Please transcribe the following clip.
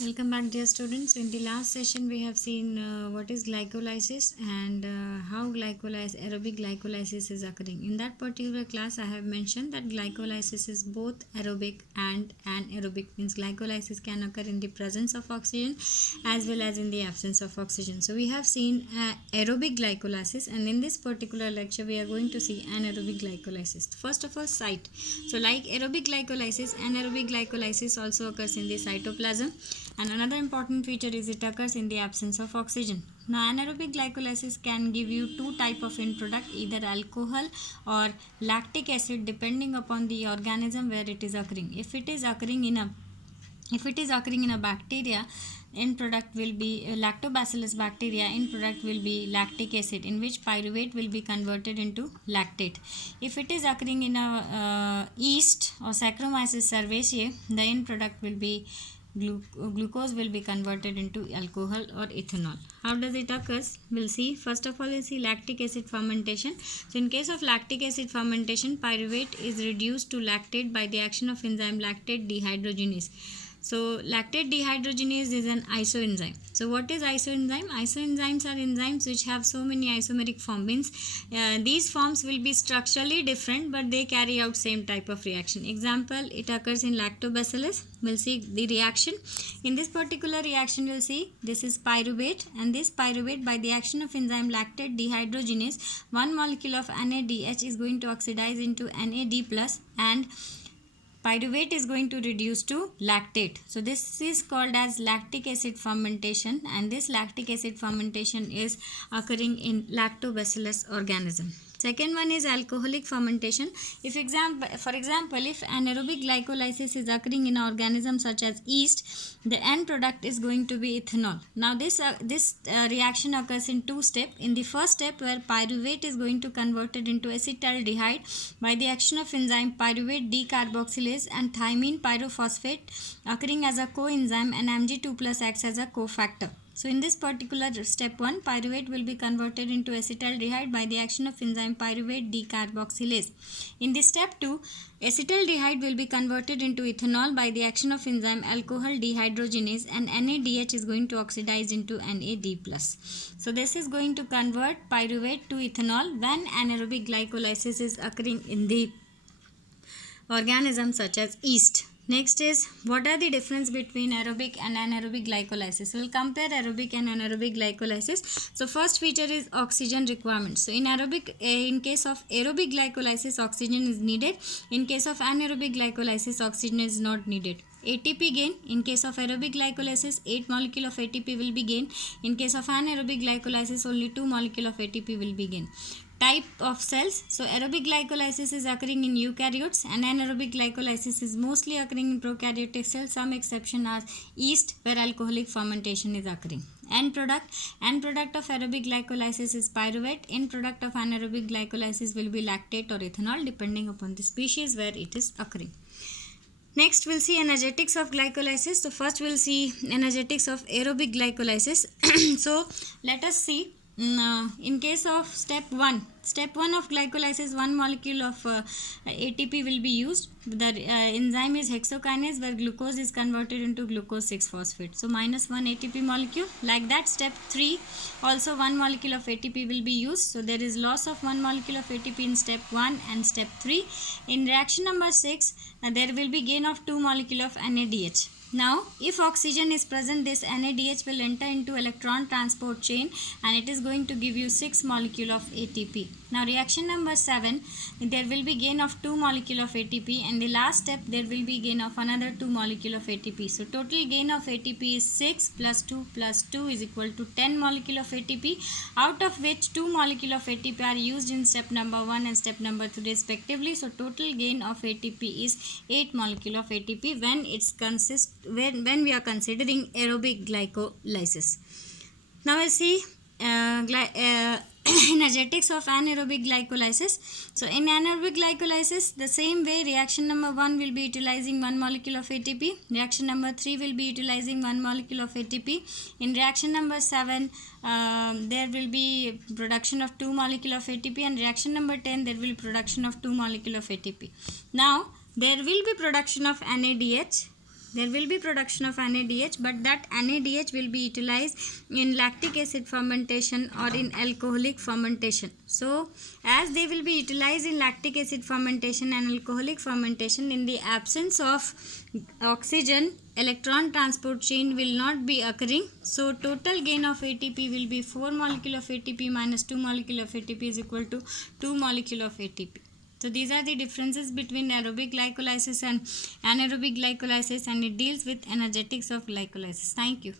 Welcome back, dear students. In the last session, we have seen what is glycolysis and how aerobic glycolysis is occurring. In that particular class, I have mentioned that glycolysis is both aerobic and anaerobic. Means glycolysis can occur in the presence of oxygen as well as in the absence of oxygen. So we have seen aerobic glycolysis, and in this particular lecture, we are going to see anaerobic glycolysis. First of all, site. So like aerobic glycolysis, anaerobic glycolysis also occurs in the cytoplasm. And another important feature is it occurs in the absence of oxygen. Now, anaerobic glycolysis can give you two type of end product, either alcohol or lactic acid, depending upon the organism where it is occurring. If it is occurring in a bacteria, end product will be lactobacillus bacteria. End product will be lactic acid, in which pyruvate will be converted into lactate. If it is occurring in a yeast or Saccharomyces cerevisiae, the end product will be glucose will be converted into alcohol or ethanol. How does it occur? We'll see. First of all, we'll see lactic acid fermentation. So in case of lactic acid fermentation, pyruvate is reduced to lactate by the action of enzyme lactate dehydrogenase. So lactate dehydrogenase is an isoenzyme. So what is isoenzyme? Isoenzymes are enzymes which have so many isomeric forms. These forms will be structurally different, but they carry out same type of reaction. Example, it occurs in lactobacillus. We'll see the reaction. In this particular reaction, we'll see this is pyruvate, and this pyruvate, by the action of enzyme lactate dehydrogenase, one molecule of NADH is going to oxidize into NAD plus, and pyruvate is going to reduce to lactate. So this is called as lactic acid fermentation, and this lactic acid fermentation is occurring in lactobacillus organism. Second one is alcoholic fermentation. For example, if anaerobic glycolysis is occurring in an organism such as yeast, the end product is going to be ethanol. Now this reaction occurs in two steps. In the first step, where pyruvate is going to convert it into acetaldehyde by the action of enzyme pyruvate decarboxylase and thymine pyrophosphate occurring as a coenzyme, and Mg2 plus acts as a cofactor. So in this particular step 1, pyruvate will be converted into acetaldehyde by the action of enzyme pyruvate decarboxylase. In this step 2, acetaldehyde will be converted into ethanol by the action of enzyme alcohol dehydrogenase, and NADH is going to oxidize into NAD+. So this is going to convert pyruvate to ethanol when anaerobic glycolysis is occurring in the organism such as yeast. Next is, what are the difference between aerobic and anaerobic glycolysis? We'll compare aerobic and anaerobic glycolysis. So first feature is oxygen requirement. So in case of aerobic glycolysis, oxygen is needed. In case of anaerobic glycolysis, oxygen is not needed. ATP gain. In case of aerobic glycolysis, 8 molecule of ATP will be gained. In case of anaerobic glycolysis, only 2 molecule of ATP will be gained. Type of cells. So aerobic glycolysis is occurring in eukaryotes, and anaerobic glycolysis is mostly occurring in prokaryotic cells. Some exception are yeast, where alcoholic fermentation is occurring. End product of aerobic glycolysis is pyruvate. End product of anaerobic glycolysis will be lactate or ethanol, depending upon the species where it is occurring. Next, we'll see energetics of glycolysis. So first we'll see energetics of aerobic glycolysis. So let us see. In case of step 1 of glycolysis, one molecule of ATP will be used. The enzyme is hexokinase, where glucose is converted into glucose 6-phosphate. So minus 1 ATP molecule. Like that, step 3 also one molecule of ATP will be used. So there is loss of one molecule of ATP in step 1 and step 3. In reaction number 6, there will be gain of 2 molecule of NADH. Now, if oxygen is present, this NADH will enter into electron transport chain, and it is going to give you 6 molecule of ATP. Now, reaction number 7, there will be gain of 2 molecule of ATP, and the last step there will be gain of another 2 molecule of ATP. So, total gain of ATP is 6 plus 2 is equal to 10 molecule of ATP, out of which 2 molecule of ATP are used in step number 1 and step number 3 respectively. So, total gain of ATP is 8 molecule of ATP when we are considering aerobic glycolysis. Now we'll see energetics of anaerobic glycolysis. So in anaerobic glycolysis, the same way, reaction number 1 will be utilizing 1 molecule of ATP. Reaction number 3 will be utilizing 1 molecule of ATP. In reaction number 7, there will be production of 2 molecule of ATP, and reaction number 10, there will be production of 2 molecule of ATP. Now there will be production of NADH There will be production of NADH, but that NADH will be utilized in lactic acid fermentation or in alcoholic fermentation. So as they will be utilized in lactic acid fermentation and alcoholic fermentation, in the absence of oxygen, electron transport chain will not be occurring. So total gain of ATP will be 4 molecule of ATP minus 2 molecule of ATP is equal to 2 molecule of ATP. So these are the differences between aerobic glycolysis and anaerobic glycolysis, and it deals with energetics of glycolysis. Thank you.